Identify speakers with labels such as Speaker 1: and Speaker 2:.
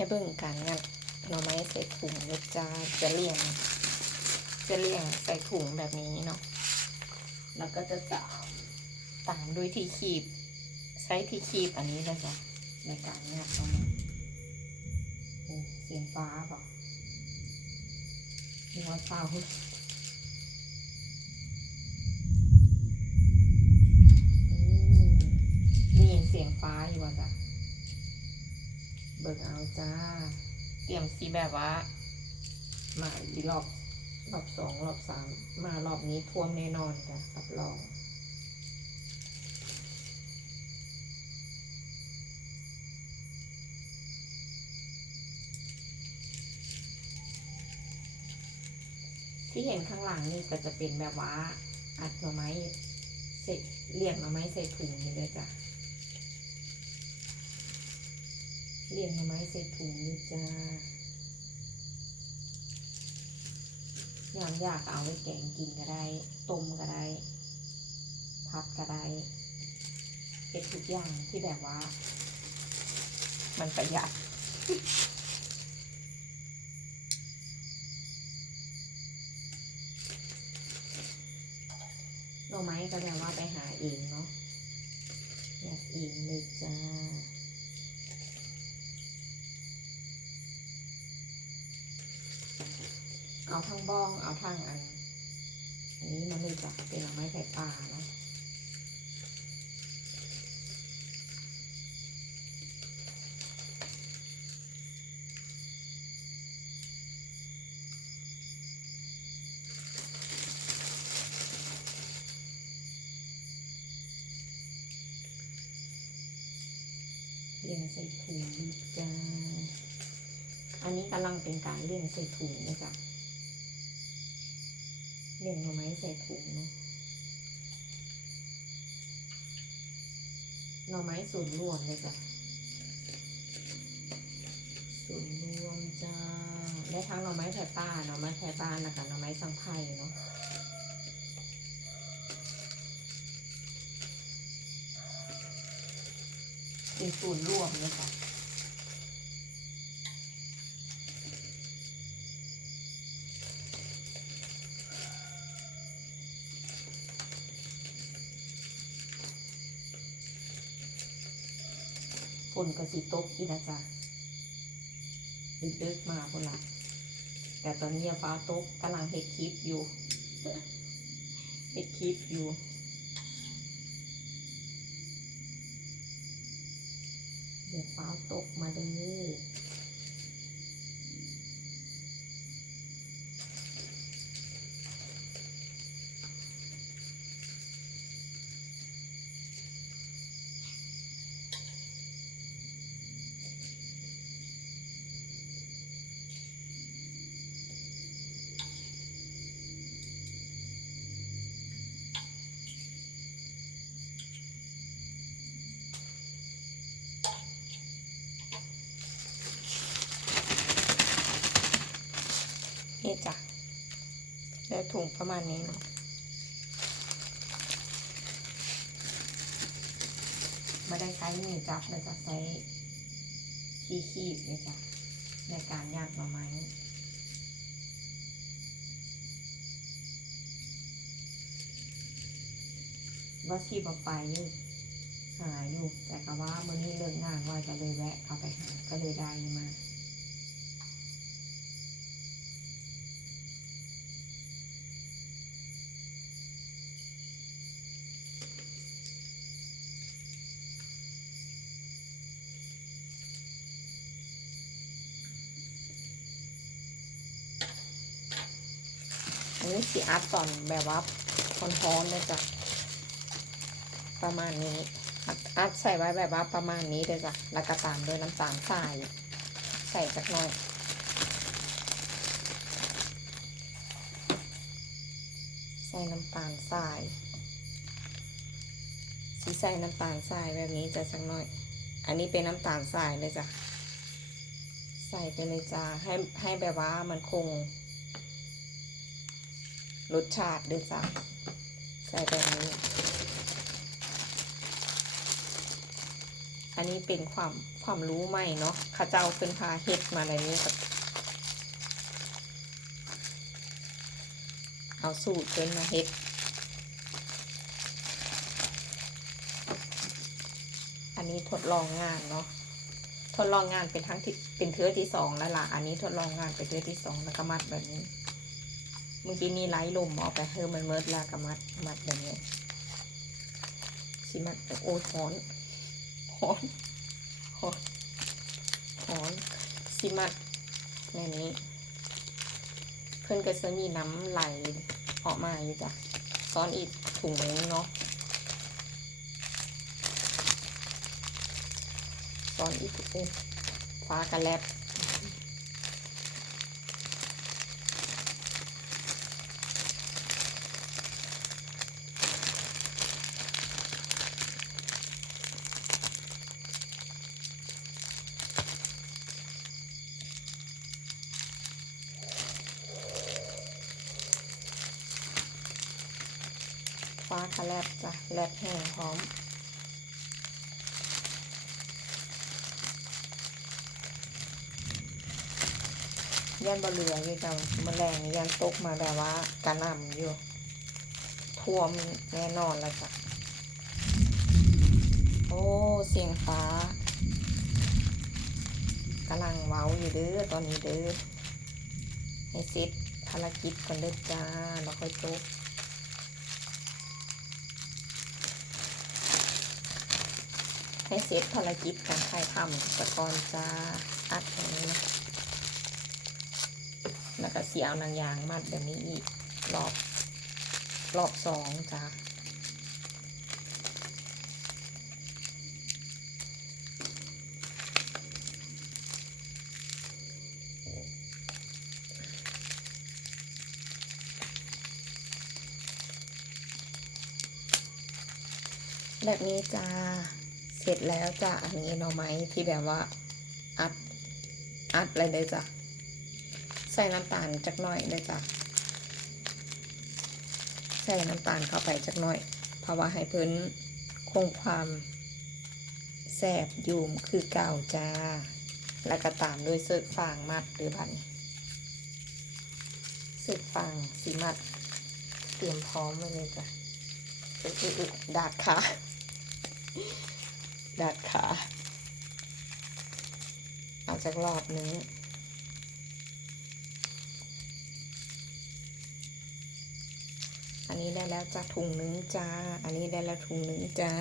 Speaker 1: ให้เบิ่งการงัดหน่อไม้ใส่ถุงนะจ๊ะจะเลี่ยง จะเลี่ยงใส่ถุงแบบนี้เนาะแล้วก็จะจับตามด้วยที่คีบใช้ที่คีบอันนี้นะจ๊ะในการงัดตรงนี้โอ้เสียงฟ้าเปล่ามีว่าเศร้าอืมได้ยินเสียงฟ้าอยู่อะจ้ะ เบิกเอาจ้า เตรียมสีแบบว่า มาอีกรอบรอบสองรอบสามมารอบนี้ท่วมแน่นอนจ้ะรับรองที่เห็นข้างหลังนี่ก็จะเป็นแบบว่าอัดหน่อไม้เสร็จเรียงหน่อไม้ใส่ถุงนี่เลยจ้ะ เรียงหน่อไม้ใส่ถุงนี่จ้ายามอยากเอาไปแกงกินก็ได้ ต้มก็ได้พัดก็ได้เก็บทุกอย่างที่แบบว่า มันประหยัดหน่อไม้ก็แบบว่าไปหาเองเนาะอยากเองเลยจ้า เอาทั้งบ้อง เอาทั้งอัน อันนี้มันเลยจะเป็นไม้ไข่ปลานะเรียงใส่ถุงจ้า อันนี้กำลังเป็นการเรียงใส่ถุงนะจ๊ะ เรียงหน่อไม้ใส่ถุงเนาะหน่อไม้สูตรรวมเลยจ้ะสูตรรวมจ้าได้ทั้งหน่อไม้ไผ่ป้าหน่อไม้ไผ่บ้านนะคะหน่อไม้สังไผ่เนาะเป็นสูตรรวมเลยจ้ะ ฝนก็สีตกอีนะจ๊ะดึกๆมาคนละแต่ตอนนี้ฟ้าตกกำลังเฮ็ดคลิปอยู่เฮ็ดคลิปอยู่เดี๋ยวฟ้าตกมาเลย นี่จ้ะได้ถุงประมาณนี้เนาะม่ได้ใช้มือจับเลยจะใช้ที่คีบเลยจ้ะในการยางหน่อไม้ว่าชีบออกไปอยู่หาอยู่แต่ก็ว่ามื่อนี้เลิกงานว่าจะเลยแวะเข้าไปหาก็เลยได้มา นี้สีอัดตอนแบบว่าร้อนๆเลยจ้ะประมาณนี้อัดอัดใส่ไว้แบบว่าประมาณนี้เลยจ้ะแล้วก็ตามด้วยน้ำตาลทรายใส่สักหน่อยใส่น้ำตาลทรายสีใส่น้ำตาลทรายแบบนี้จะสักหน่อย อันนี้เป็นน้ำตาลทรายเลยจ้ะ ใส่ไปเลยจ้าให้ให้แบบว่ามันคง รสชาติด้วยจ้ะใส่แบบนี้ อันนี้เป็นความความรู้ใหม่เนาะข้าเจ้าเพิ่นพาเฮ็ดมาอะไรนี้กับเอาสูตรเพิ่นมาเฮ็ด อันนี้ทดลองงานเนาะทดลองงานเป็นทั้งที่เป็นเทือที่สองแล้วล่ะ อันนี้ทดลองงานเป็นเทือที่สองแล้วก็มัดแบบนี้ เมื่อกี้นี้ไล่ลมออกไปเฮอมันเมิดแล้วก็มัดมัดแบบนี้สิมัดโอ้ยฮ้อนฮ้อนฮ้อนฮ้อนสิมัดในนี้ เพื่อนก็จะมีน้ำไหลออกมาอยู่จ้ะซ้อนอีกถุงนึงเนาะตอนอีกโอ้ฟ้ากระแลบฟ้า กระแลบจ้ะแลบแห้งพร้อม ยันบะเรืออยู่จังแมลงนี่ยันตกมาแบบว่ากระหน่ำอยู่ท่วมแน่นอนแล้วจ้ะ โอ้เสียงฟ้ากำลังเว้าอยู่เด้อตอนนี้เด้อให้เสร็จภารกิจก่อนเด้อจ้าแล้วค่อยจบ ให้เสร็จภารกิจการถ่ายทำสะก่อนจ้าอัดอย่างนี้นะแล้วก็เสียเอานางยางมัดแบบนี้อีกรอบรอบสองจ้าแบบนี้จ้า เสร็จแล้วจ้าอันนี้หน่อไม้ที่แบบว่าอัดอัดอะไรเลยจ้ะใส่น้ำตาลจักหน่อยเลยจ้ะใส่น้ำตาลเข้าไปจักหน่อย เพราะว่าให้เพิ่นคงความแสบยู่คือเก่าจ้า แล้วก็ตามด้วยเสื้อฟางมัดหรือบันเสื้อฟางสีมัด เตรียมพร้อมไว้เลยจ้ะอึ๊อึ๊อึ๊ดาดขา ดาดขา เอาจากรอบนึงอันนี้ได้แล้วจ้าถุงนึงจ้า อันนี้ได้แล้วถุงนึงจ้า